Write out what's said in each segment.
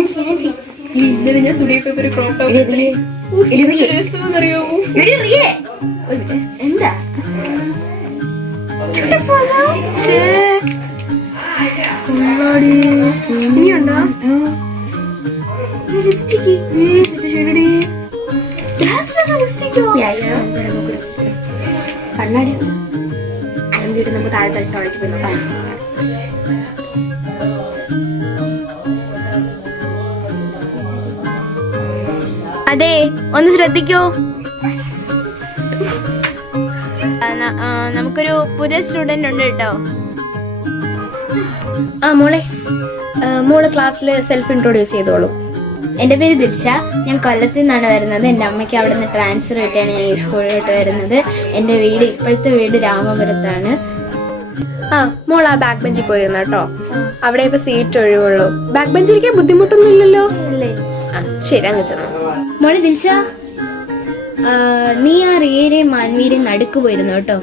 ഇന്നലെ ഞാൻ studio paper crop top അറിയാമോ? എന്താ ഇനിയുണ്ടോ ലിപ്സ്റ്റിക്ക്? കണ്ണാടി അലമ്പിട്ട് നമുക്ക് താഴെ തട്ടി ടോയ്ലറ്റ് പോയി നോക്കാം. അതെ, ഒന്ന് ശ്രദ്ധിക്കൂ. നമുക്കൊരു പുതിയ സ്റ്റുഡന്റ് ഉണ്ട് കേട്ടോ. മോള് ക്ലാസ്സിൽ സെൽഫ് ഇൻട്രൊഡ്യൂസ് ചെയ്തോളൂ. എൻ്റെ പേര് ദിൽഷ. ഞാൻ കൊല്ലത്തിൽ നിന്നാണ് വരുന്നത്. എൻ്റെ അമ്മയ്ക്ക് അവിടെ നിന്ന് ട്രാൻസ്ഫർ കിട്ടിയാണ് ഞാൻ ഈ സ്കൂളിലോട്ട് വരുന്നത്. എൻ്റെ വീട് ഇപ്പോഴത്തെ വീട് രാമപുരത്താണ്. മോൾ ആ ബാക്ക് ബെഞ്ചിൽ പോയിരുന്നു കേട്ടോ. അവിടെ ഇപ്പൊ സീറ്റ് ഒഴിവുള്ളൂ. ബാക്ക് ബെഞ്ചിരിക്കാൻ ബുദ്ധിമുട്ടൊന്നും ഇല്ലല്ലോ? ശരി, അങ്ങ് ചെന്നു. മോളെ ദിൽഷ, നീ ആ റിയരെ മാൻവീരെ നടുക്ക് പോയിരുന്നു കേട്ടോ.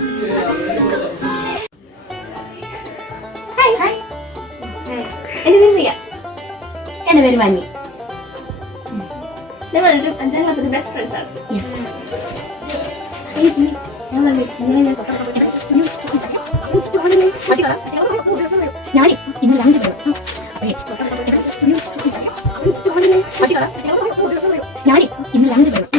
എന്റെ പേര് റിയ. എന്റെ പേര് മാൻവി. ഞങ്ങൾ 5ാം ക്ലാസ്സിലെ ബെസ്റ്റ് ഫ്രണ്ട്സ് ആണ്. ഞാൻ ഇന്ന് 2 പേരും